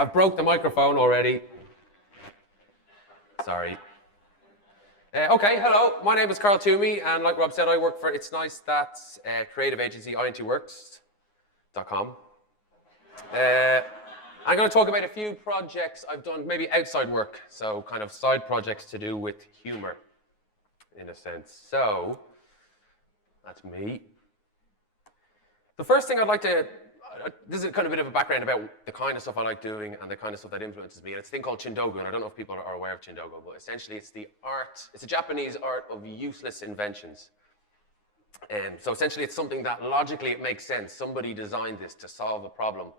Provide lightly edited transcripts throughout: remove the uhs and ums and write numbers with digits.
I've broke the microphone already. Sorry. Okay, hello. My name is Karl Toomey, and like Rob said, I work for It's Nice That's creative agency, intworks.com. I'm going to talk about a few projects I've done, maybe outside work, so kind of side projects to do with humour, in a sense. So, that's me. The first thing I'd like to, this is kind of a bit of a background about the kind of stuff I like doing and the kind of stuff that influences me. And it's a thing called chindogu, and I don't know if people are aware of chindogu, but essentially it's the Japanese art of useless inventions. So essentially it's something that logically it makes sense. Somebody designed this to solve a problem,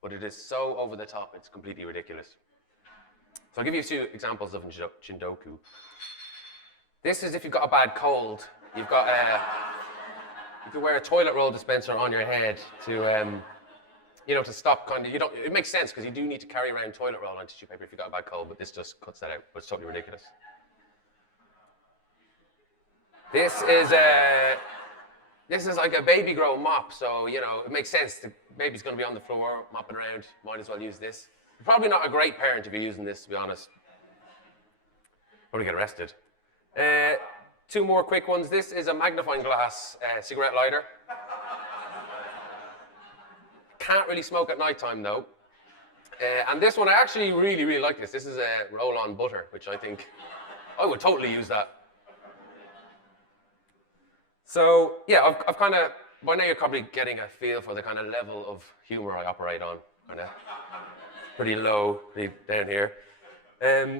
but it is so over the top, it's completely ridiculous. So I'll give you a few examples of chindogu. This is if you've got a bad cold, you've got you can wear a toilet roll dispenser on your head to, to stop kind of, it makes sense because you do need to carry around toilet roll and tissue paper if you've got a bad cold, but this just cuts that out, but it's totally ridiculous. This is like a baby grow mop, so, it makes sense. The baby's going to be on the floor, mopping around. Might as well use this. You're probably not a great parent if you're using this, to be honest. Probably get arrested. Two more quick ones. This is a magnifying glass cigarette lighter. Can't really smoke at night time, though. And this one, I actually really, really like this. This is a roll-on butter, which I think I would totally use that. So, yeah, I've kind of, by now you're probably getting a feel for the kind of level of humor I operate on. Kind of pretty low, pretty down here.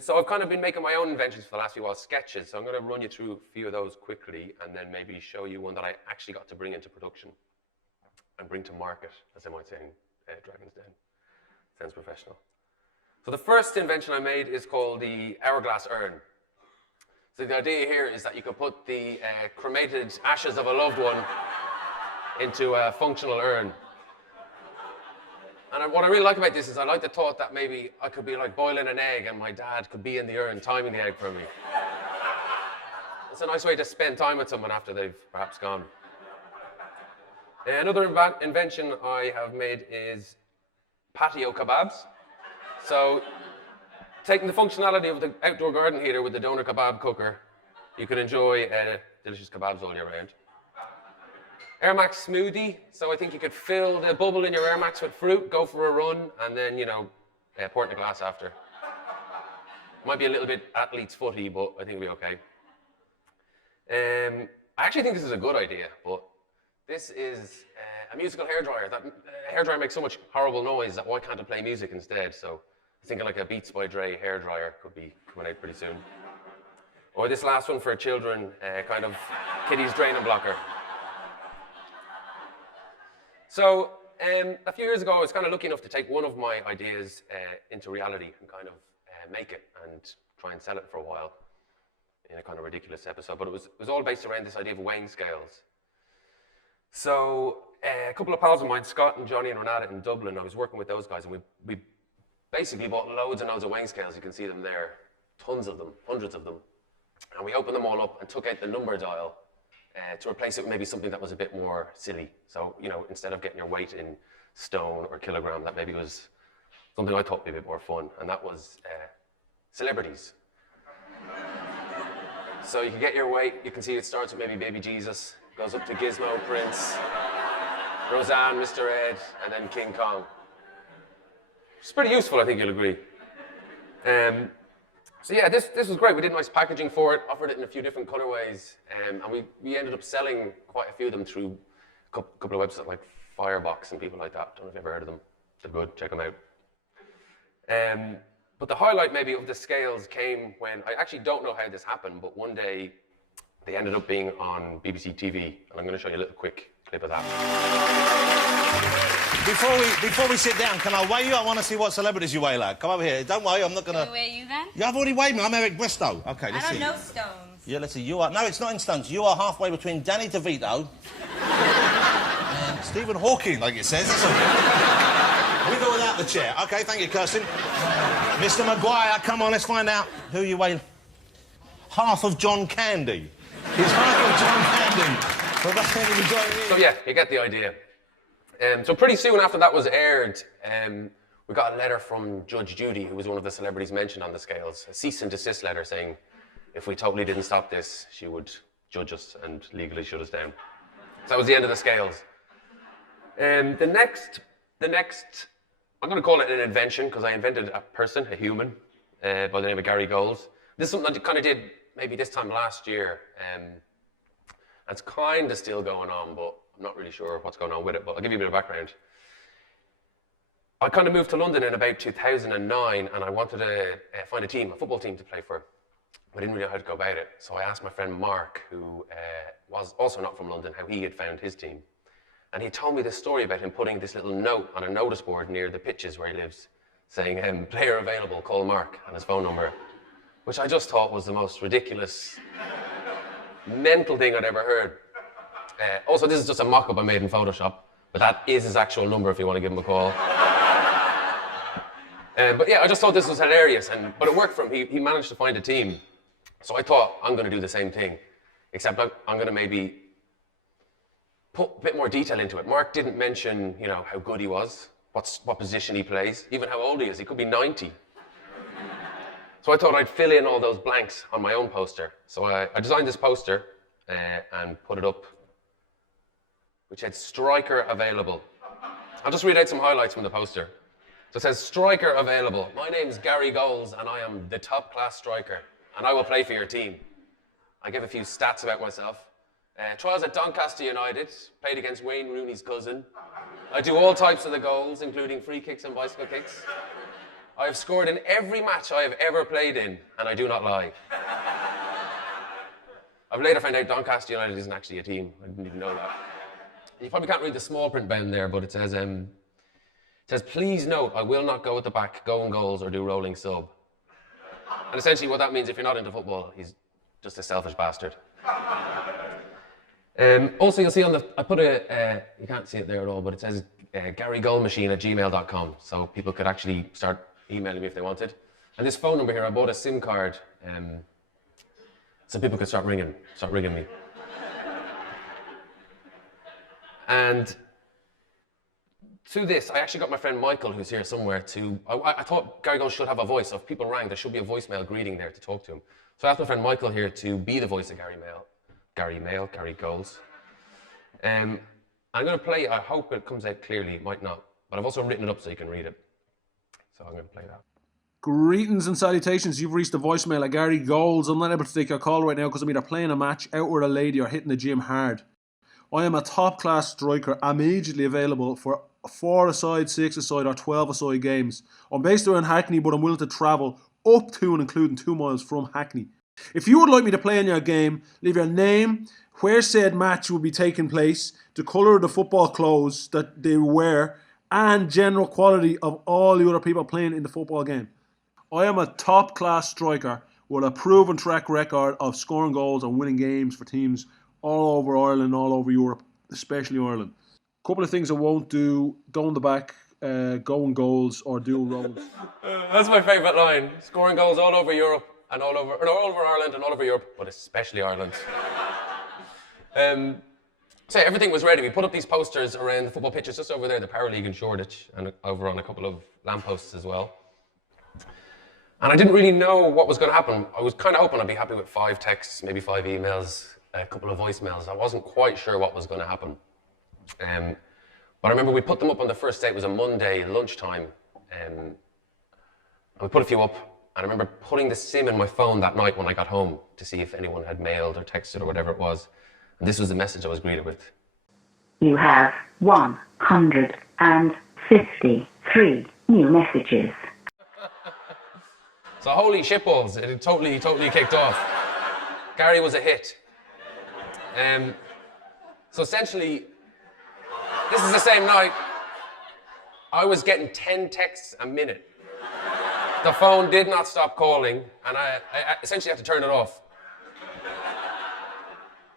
So I've kind of been making my own inventions for the last few while, sketches. So I'm going to run you through a few of those quickly and then maybe show you one that I actually got to bring into production and bring to market, as I might say in Dragon's Den. Sounds professional. So the first invention I made is called the Hourglass Urn. So the idea here is that you could put the cremated ashes of a loved one into a functional urn. And what I really like about this is I like the thought that maybe I could be like boiling an egg and my dad could be in the urn timing the egg for me. It's a nice way to spend time with someone after they've perhaps gone. Another invention I have made is Patio Kebabs. So, taking the functionality of the outdoor garden heater with the doner kebab cooker, you can enjoy delicious kebabs all year round. Max Smoothie, so I think you could fill the bubble in your Air Max with fruit, go for a run, and then, pour it in a glass after. Might be a little bit athlete's footy, but I think it'll be okay. I actually think this is a good idea, but this is a musical hairdryer. That hairdryer makes so much horrible noise that why can't it play music instead? So I'm thinking like a Beats by Dre hairdryer could be coming out pretty soon. Or this last one for children, kind of Kiddies drain and blocker. So a few years ago, I was kind of lucky enough to take one of my ideas into reality and kind of make it and try and sell it for a while in a kind of ridiculous episode. But it was all based around this idea of weighing scales. So a couple of pals of mine, Scott and Johnny and Renata in Dublin, I was working with those guys, and we basically bought loads and loads of weighing scales. You can see them there, tons of them, hundreds of them. And we opened them all up and took out the number dial to replace it with maybe something that was a bit more silly. So, instead of getting your weight in stone or kilogram, that maybe was something I thought would be a bit more fun, and that was celebrities. So you can get your weight, you can see it starts with maybe Baby Jesus, goes up to Gizmo, Prince, Roseanne, Mr. Ed, and then King Kong. It's pretty useful, I think you'll agree. So yeah, this was great. We did nice packaging for it, offered it in a few different colorways, and we ended up selling quite a few of them through a couple of websites like Firebox and people like that. Don't know if you've ever heard of them. They're good, check them out. But the highlight maybe of the scales came when, I actually don't know how this happened, but one day they ended up being on BBC TV, and I'm going to show you a little quick clip of that. Before we sit down, can I weigh you? I want to see what celebrities you weigh like. Come over here. Don't worry, I'm not going to... Can I weigh you then? Yeah, I've already weighed me. I'm Eric Bristow. OK, let's see. I don't know stones. Yeah, let's see. You are... No, it's not in stones. You are halfway between Danny DeVito and Stephen Hawking, like it says. That's all. With or without the chair. OK, thank you, Kirsten. Mr Maguire, come on, let's find out who you weigh. Half of John Candy. He's half of John Candy. So yeah, you get the idea. So pretty soon after that was aired, we got a letter from Judge Judy, who was one of the celebrities mentioned on the scales, a cease and desist letter saying if we totally didn't stop this, she would judge us and legally shut us down. So that was the end of the scales. The next, I'm going to call it an invention because I invented a person, a human, by the name of Gary Goals. This is something I kind of did maybe this time last year. It's kind of still going on, but I'm not really sure what's going on with it, but I'll give you a bit of background. I kind of moved to London in about 2009 and I wanted to find a team, a football team to play for. I didn't really know how to go about it. So I asked my friend Mark, who was also not from London, how he had found his team. And he told me this story about him putting this little note on a notice board near the pitches where he lives, saying, player available, call Mark, and his phone number, which I just thought was the most ridiculous, mental thing I'd ever heard. Also, this is just a mock-up I made in Photoshop, but that is his actual number if you want to give him a call. But yeah, I just thought this was hilarious, but it worked for him. He managed to find a team. So I thought, I'm going to do the same thing, except I'm going to maybe put a bit more detail into it. Mark didn't mention, how good he was, what position he plays, even how old he is. He could be 90. So I thought I'd fill in all those blanks on my own poster. So I designed this poster and put it up, which had striker available. I'll just read out some highlights from the poster. So it says, striker available. My name's Gary Goals and I am the top class striker and I will play for your team. I give a few stats about myself. Trials at Doncaster United, played against Wayne Rooney's cousin. I do all types of the goals, including free kicks and bicycle kicks. I have scored in every match I have ever played in, and I do not lie. I've later found out Doncaster United isn't actually a team. I didn't even know that. You probably can't read the small print down there, but it says, please note, I will not go at the back, go in goals, or do rolling sub. And essentially what that means, if you're not into football, he's just a selfish bastard. Also, you'll see I put you can't see it there at all, but it says GaryGoalMachine@gmail.com, so people could actually start emailing me if they wanted. And this phone number here, I bought a SIM card, so people could start ringing me. And to this, I actually got my friend Michael, who's here somewhere, I thought Gary Goals should have a voice, so if people rang, there should be a voicemail greeting there to talk to him. So I asked my friend Michael here to be the voice of Gary Goals. I'm going to play, I hope it comes out clearly, it might not, but I've also written it up so you can read it. So I'm going to play that. Greetings and salutations. You've reached the voicemail of Gary Goals. I'm not able to take your call right now because I'm either playing a match, out with a lady, or hitting the gym hard. I am a top-class striker, immediately available for 4-a-side, 6-a-side, or 12-a-side games. I'm based around Hackney, but I'm willing to travel up to and including 2 miles from Hackney. If you would like me to play in your game, leave your name, where said match will be taking place, the colour of the football clothes that they wear, and general quality of all the other people playing in the football game. I am a top-class striker with a proven track record of scoring goals and winning games for teams all over Ireland, all over Europe, especially Ireland. A couple of things I won't do: go in the back, go in goals, or do rolls. That's my favourite line. Scoring goals all over Europe and all over Ireland and all over Europe, but especially Ireland. So everything was ready. We put up these posters around the football pitches just over there, the Power League in Shoreditch, and over on a couple of lampposts as well. And I didn't really know what was going to happen. I was kind of hoping I'd be happy with 5 texts, maybe 5 emails, a couple of voicemails. I wasn't quite sure what was going to happen. But I remember we put them up on the first day. It was a Monday lunchtime. And we put a few up. And I remember putting the SIM in my phone that night when I got home to see if anyone had mailed or texted or whatever it was. And this was the message I was greeted with. You have 153 new messages. So holy shitballs, it had totally kicked off. Gary was a hit. So essentially, this is the same night, I was getting 10 texts a minute. The phone did not stop calling, and I essentially had to turn it off.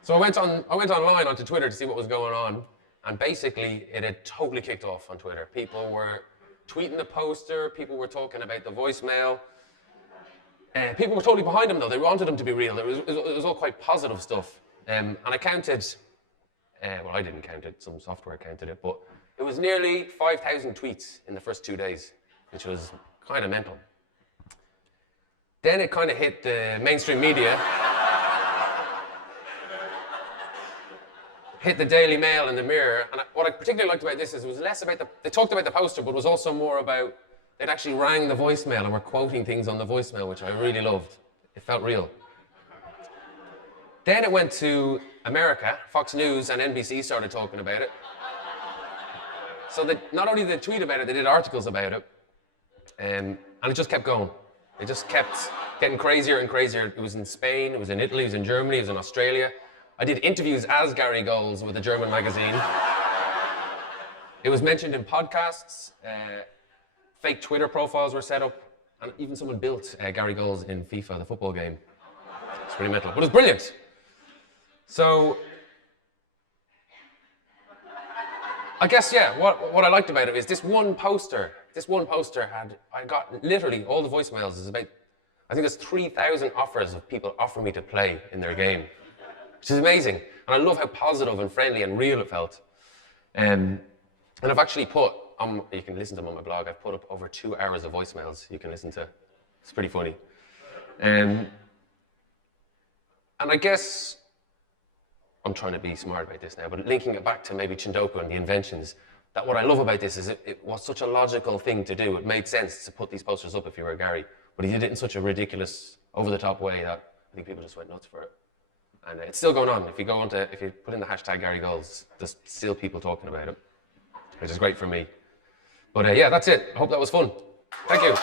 So I went online onto Twitter to see what was going on, and basically it had totally kicked off on Twitter. People were tweeting the poster, people were talking about the voicemail. People were totally behind him though, they wanted him to be real. It was all quite positive stuff. And I counted, well I didn't count it, some software counted it, but it was nearly 5,000 tweets in the first 2 days. which was kind of mental. Then it kind of hit the mainstream media, hit the Daily Mail and the Mirror, and what I particularly liked about this is it was less about they talked about the poster, but it was also more about, they'd actually rang the voicemail and were quoting things on the voicemail, which I really loved. It felt real. Then it went to America. Fox News and NBC started talking about it. So not only did they tweet about it, they did articles about it. And it just kept going. It just kept getting crazier and crazier. It was in Spain, it was in Italy, it was in Germany, it was in Australia. I did interviews as Gary Goals with a German magazine. It was mentioned in podcasts. Fake Twitter profiles were set up. And even someone built Gary Goals in FIFA, the football game. It's pretty mental, but it was brilliant. So, I guess, yeah, what I liked about it is this one poster I got literally all the voicemails. Is about, I think there's 3,000 offers of people offering me to play in their game, which is amazing. And I love how positive and friendly and real it felt. And I've actually put, you can listen to them on my blog, I've put up over 2 hours of voicemails you can listen to. It's pretty funny. And I guess, I'm trying to be smart about this now, but linking it back to maybe Chindoku and the inventions, that what I love about this is it was such a logical thing to do. It made sense to put these posters up if you were Gary, but he did it in such a ridiculous, over-the-top way that I think people just went nuts for it. And it's still going on. If you put in the hashtag Gary Goals, there's still people talking about it, which is great for me. But yeah, that's it. I hope that was fun. Thank you.